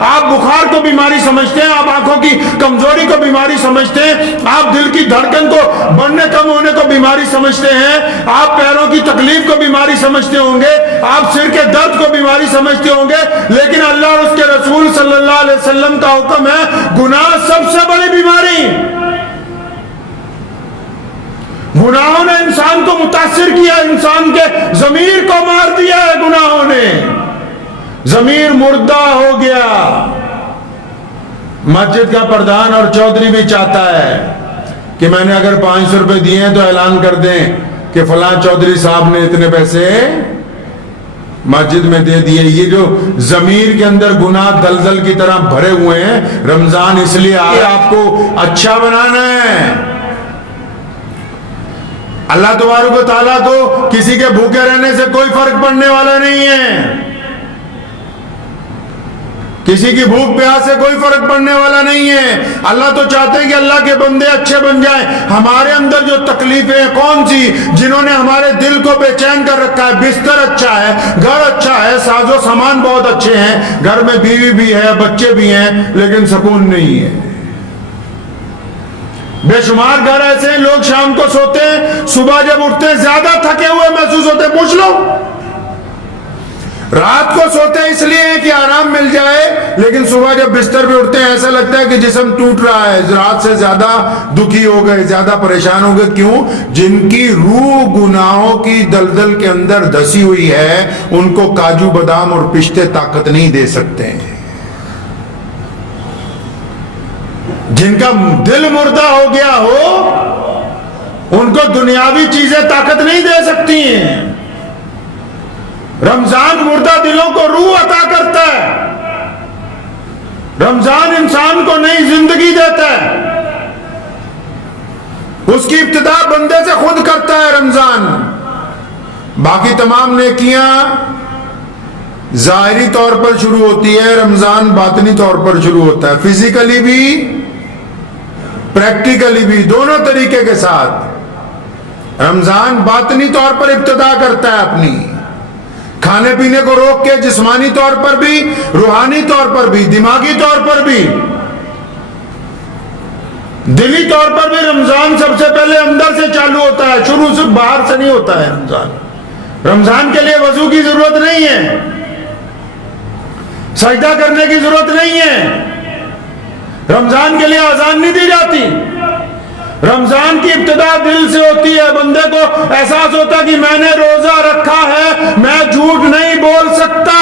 آپ بخار کو بیماری سمجھتے ہیں, آپ آنکھوں کی کمزوری کو بیماری سمجھتے ہیں, آپ دل کی دھڑکن کو بڑھنے کم ہونے کو بیماری سمجھتے ہیں, آپ پیروں کی تکلیف کو بیماری سمجھتے ہوں گے, آپ سر کے درد کو بیماری سمجھتے ہوں گے, لیکن اللہ اور اس کے رسول صلی اللہ علیہ وسلم کا حکم ہے گناہ سب سے بڑی بیماری. گناہوں نے انسان کو متاثر کیا, انسان کے ضمیر کو مار دیا ہے گناہوں نے, ضمیر مردہ ہو گیا. مسجد کا پردھان اور چودھری بھی چاہتا ہے کہ میں نے اگر 500 روپے دیے ہیں تو اعلان کر دیں کہ فلاں چودھری صاحب نے اتنے پیسے مسجد میں دے دیے. یہ جو ضمیر کے اندر گناہ دلدل کی طرح بھرے ہوئے ہیں, رمضان اس لیے آپ کو اچھا بنانا ہے. اللہ تبارک و تعالیٰ کو کسی کے بھوکے رہنے سے کوئی فرق پڑنے والا نہیں ہے, کسی کی بھوک پیاس سے کوئی فرق پڑنے والا نہیں ہے. اللہ تو چاہتے ہیں کہ اللہ کے بندے اچھے بن جائیں. ہمارے اندر جو تکلیفیں ہیں کون سی, جنہوں نے ہمارے دل کو بے چین کر رکھا ہے. بستر اچھا ہے, گھر اچھا ہے, ساز و سامان بہت اچھے ہیں, گھر میں بیوی بھی ہے, بچے بھی ہیں, لیکن سکون نہیں ہے. بے شمار گھر ایسے ہیں, لوگ شام کو سوتے ہیں, صبح جب اٹھتے ہیں زیادہ تھکے ہوئے محسوس ہوتے ہیں. پوچھ لو, رات کو سوتے ہیں اس لیے کہ آرام مل جائے, لیکن صبح جب بستر پہ اٹھتے ہیں ایسا لگتا ہے کہ جسم ٹوٹ رہا ہے, رات سے زیادہ دکھی ہو گئے, زیادہ پریشان ہو گئے. کیوں؟ جن کی روح گناہوں کی دلدل کے اندر دھسی ہوئی ہے, ان کو کاجو بادام اور پستے طاقت نہیں دے سکتے ہیں. جن کا دل مردہ ہو گیا ہو, ان کو دنیاوی چیزیں طاقت نہیں دے سکتی ہیں. رمضان مردہ دلوں کو روح عطا کرتا ہے. رمضان انسان کو نئی زندگی دیتا ہے. اس کی ابتدا بندے سے خود کرتا ہے رمضان. باقی تمام نیکیاں ظاہری طور پر شروع ہوتی ہے, رمضان باطنی طور پر شروع ہوتا ہے, فزیکلی بھی پریکٹیکلی بھی, دونوں طریقے کے ساتھ. رمضان باطنی طور پر ابتدا کرتا ہے اپنی, کھانے پینے کو روک کے, جسمانی طور پر بھی, روحانی طور پر بھی, دماغی طور پر بھی, دلی طور پر بھی. رمضان سب سے پہلے اندر سے چالو ہوتا ہے, شروع سے باہر سے نہیں ہوتا ہے. رمضان کے لیے وضو کی ضرورت نہیں ہے, سجدہ کرنے کی ضرورت نہیں ہے, رمضان کے لیے اذان نہیں دی جاتی. رمضان کی ابتدا دل سے ہوتی ہے. بندے کو احساس ہوتا ہے کہ میں نے روزہ رکھا ہے, میں جھوٹ نہیں بول سکتا,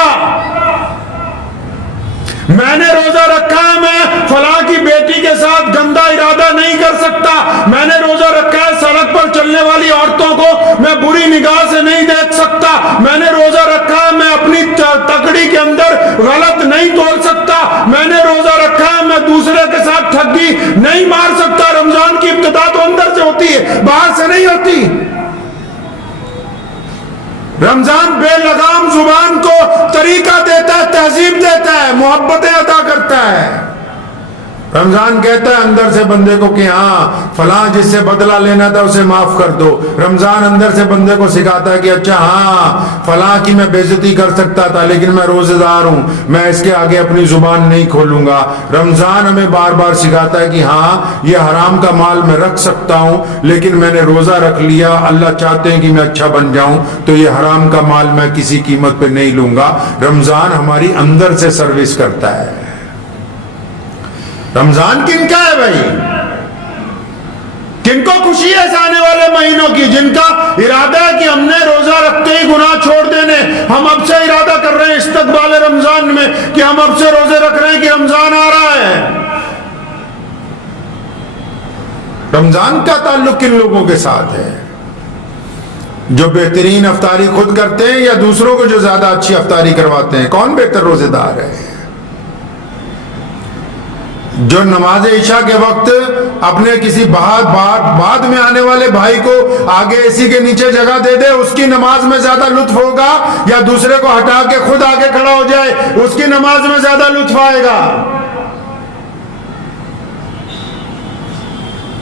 میں نے روزہ رکھا ہے, میں فلاں کی بیٹی کے ساتھ گندا ارادہ نہیں کر سکتا, میں نے روزہ رکھا ہے, سڑک پر چلنے والی عورتوں کو میں بری نگاہ سے نہیں دیکھ سکتا, میں نے روزہ رکھا ہے, میں اپنی تکڑی کے اندر غلط نہیں تول سکتا, میں نے روزہ رکھا ہے, میں دوسرے کے ساتھ ٹھگی نہیں مار سکتا. رمضان کی ابتدا تو اندر سے ہوتی ہے, باہر سے نہیں ہوتی. رمضان بے لگام زبان کو طریقہ دیتا ہے, تہذیب دیتا ہے, محبتیں عطا کرتا ہے. رمضان کہتا ہے اندر سے بندے کو کہ ہاں فلاں جس سے بدلہ لینا تھا اسے معاف کر دو. رمضان اندر سے بندے کو سکھاتا ہے کہ اچھا ہاں فلاں کی میں بے عزتی کر سکتا تھا, لیکن میں روزہ دار ہوں, میں اس کے آگے اپنی زبان نہیں کھولوں گا. رمضان ہمیں بار بار سکھاتا ہے کہ ہاں یہ حرام کا مال میں رکھ سکتا ہوں, لیکن میں نے روزہ رکھ لیا, اللہ چاہتے ہیں کہ میں اچھا بن جاؤں, تو یہ حرام کا مال میں کسی قیمت پہ نہیں لوں گا. رمضان ہماری اندر سے سروس کرتا ہے. رمضان کن کا ہے بھائی؟ کن کو خوشی ہے اس آنے والے مہینوں کی؟ جن کا ارادہ ہے کہ ہم نے روزہ رکھتے ہی گناہ چھوڑ دینے, ہم اب سے ارادہ کر رہے ہیں استقبال رمضان میں کہ ہم اب سے روزے رکھ رہے ہیں کہ رمضان آ رہا ہے. رمضان کا تعلق کن لوگوں کے ساتھ ہے؟ جو بہترین افطاری خود کرتے ہیں یا دوسروں کو جو زیادہ اچھی افطاری کرواتے ہیں؟ کون بہتر روزے دار ہے؟ جو نماز عشاء کے وقت اپنے کسی بعد میں آنے والے بھائی کو آگے اسی کے نیچے جگہ دے دے, اس کی نماز میں زیادہ لطف ہوگا, یا دوسرے کو ہٹا کے خود آگے کھڑا ہو جائے اس کی نماز میں زیادہ لطف آئے گا؟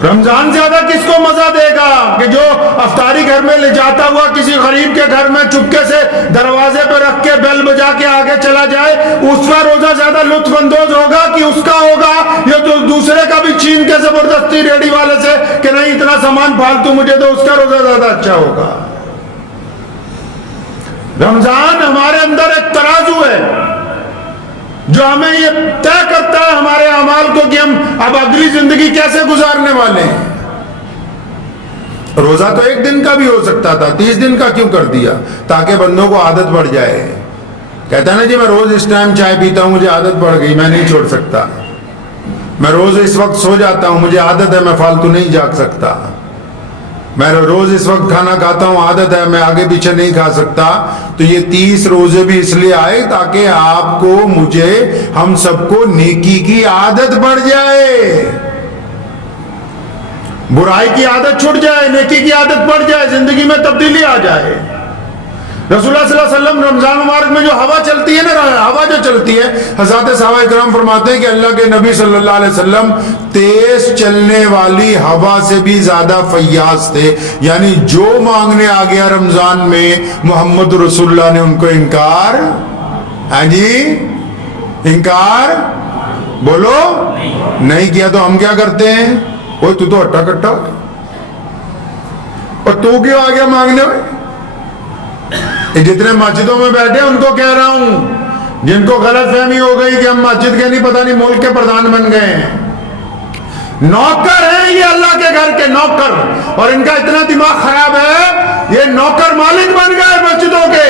رمضان زیادہ کس کو مزہ دے گا کہ جو افطاری گھر میں لے جاتا ہوا کسی غریب کے گھر میں چپکے سے دروازے پہ رکھ کے بیل بجا کے آگے چلا جائے، اس کا روزہ زیادہ لطف اندوز ہوگا کہ اس کا ہوگا؟ یہ تو دوسرے کا بھی چھین کے زبردستی ریڈی والے سے کہ نہیں اتنا سامان پھالتو مجھے دو، اس کا روزہ زیادہ اچھا ہوگا۔ رمضان ہمارے اندر ایک ترازو ہے جو ہمیں یہ طے کرتا ہے ہمارے اعمال کو کہ ہم اب اگلی زندگی کیسے گزارنے والے ہیں۔ روزہ تو ایک دن کا بھی ہو سکتا تھا، 30 دن کا کیوں کر دیا؟ تاکہ بندوں کو عادت پڑ جائے۔ کہتا ہے نا جی میں روز اس ٹائم چائے پیتا ہوں، مجھے عادت پڑ گئی، میں نہیں چھوڑ سکتا۔ میں روز اس وقت سو جاتا ہوں، مجھے عادت ہے، میں فالتو نہیں جاگ سکتا۔ میں روز اس وقت کھانا کھاتا ہوں، عادت ہے، میں آگے پیچھے نہیں کھا سکتا۔ تو یہ 30 روزے بھی اس لیے آئے تاکہ آپ کو، مجھے، ہم سب کو نیکی کی عادت پڑ جائے، برائی کی عادت چھوٹ جائے، نیکی کی عادت پڑ جائے، زندگی میں تبدیلی آ جائے۔ رسول اللہ صلی اللہ علیہ وسلم رمضان مبارک میں جو ہوا چلتی ہے نا، ہوا جو چلتی ہے، حضرات صحابہ کرام فرماتے ہیں کہ اللہ کے نبی صلی اللہ علیہ وسلم تیز چلنے والی ہوا سے بھی زیادہ فیاض تھے، یعنی جو مانگنے آ گیا رمضان میں محمد رسول اللہ نے ان کو انکار، ہاں جی انکار بولو نہیں کیا۔ تو ہم کیا کرتے ہیں؟ وہ تو ہٹا کٹا، اور تو کیوں آ گیا مانگنے میں؟ جتنے مسجدوں میں بیٹھے ان کو کہہ رہا ہوں، جن کو غلط فہمی ہو گئی کہ ہم مسجد کے نہیں پتہ نہیں ملک کے پردھان بن گئے ہیں، نوکر ہیں یہ اللہ کے گھر کے نوکر، اور ان کا اتنا دماغ خراب ہے یہ نوکر مالک بن گئے مسجدوں کے،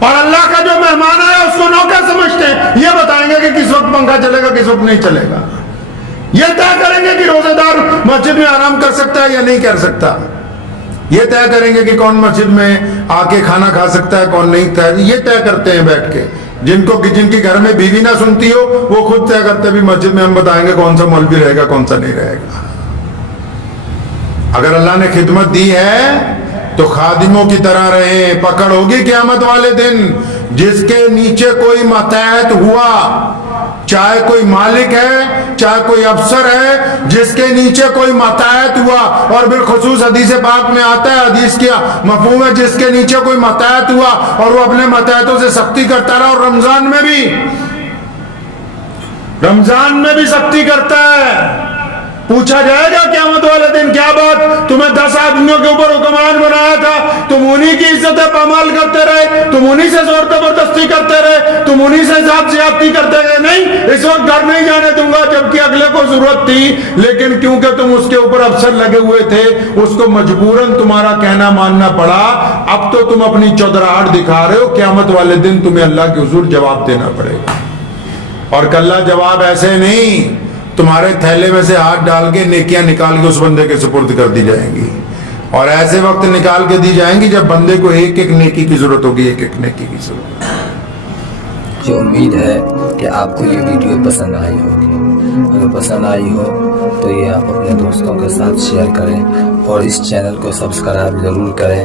اور اللہ کا جو مہمان ہے اس کو نوکر سمجھتے ہیں۔ یہ بتائیں گے کہ کس وقت پنکھا چلے گا کس وقت نہیں چلے گا، یہ طے کریں گے کہ روزہ دار مسجد میں آرام کر سکتا ہے یا نہیں کر سکتا، یہ طے کریں گے کہ کون مسجد میں آ کے کھانا کھا سکتا ہے کون نہیں، یہ طے کرتے ہیں بیٹھ کے۔ جن کے گھر میں بیوی نہ سنتی ہو وہ خود طے کرتے بھی مسجد میں ہم بتائیں گے کون سا مولوی رہے گا کون سا نہیں رہے گا۔ اگر اللہ نے خدمت دی ہے تو خادموں کی طرح رہیں، پکڑ ہوگی قیامت والے دن۔ جس کے نیچے کوئی ماتحت ہوا، چاہے کوئی مالک ہے چاہے کوئی افسر ہے، جس کے نیچے کوئی ماتحت ہوا، اور بالخصوص حدیث پاک میں آتا ہے، حدیث کیا مفہوم ہے، جس کے نیچے کوئی ماتحت ہوا اور وہ اپنے ماتحتوں سے سختی کرتا رہا، اور رمضان میں بھی سختی کرتا ہے، پوچھا جائے گا قیامت والے دن کیا بات، تمہیں 10 آدمیوں کے اوپر حکمران بنایا تھا، تم انہی کی عزت پامال کرتے رہے، تم انہی سے زور زبردستی کرتے رہے، تم انہی سے زیادتی کرتے رہے، نہیں اس وقت گھر نہیں جانے دوں گا، جبکہ اگلے کو ضرورت تھی، لیکن کیونکہ تم اس کے اوپر افسر لگے ہوئے تھے اس کو مجبوراً تمہارا کہنا ماننا پڑا۔ اب تو تم اپنی چودراہٹ دکھا رہے ہو، قیامت والے دن تمہیں اللہ کے حضور جواب دینا پڑے گا، اور کلا جواب ایسے نہیں، تمہارے تھیلے میں سے ہاتھ ڈال کے نیکیاں نکال کے اس بندے کے سپرد کر دی جائیں گی، اور ایسے وقت نکال کے دی جائیں گی جب بندے کو ایک ایک نیکی کی ضرورت ہوگی، ایک ایک نیکی کی ضرورت۔ مجھے امید ہے کہ آپ کو یہ ویڈیو پسند آئی ہوگی، اگر پسند آئی ہو تو یہ آپ اپنے دوستوں کے ساتھ شیئر کریں، اور اس چینل کو سبسکرائب ضرور کریں۔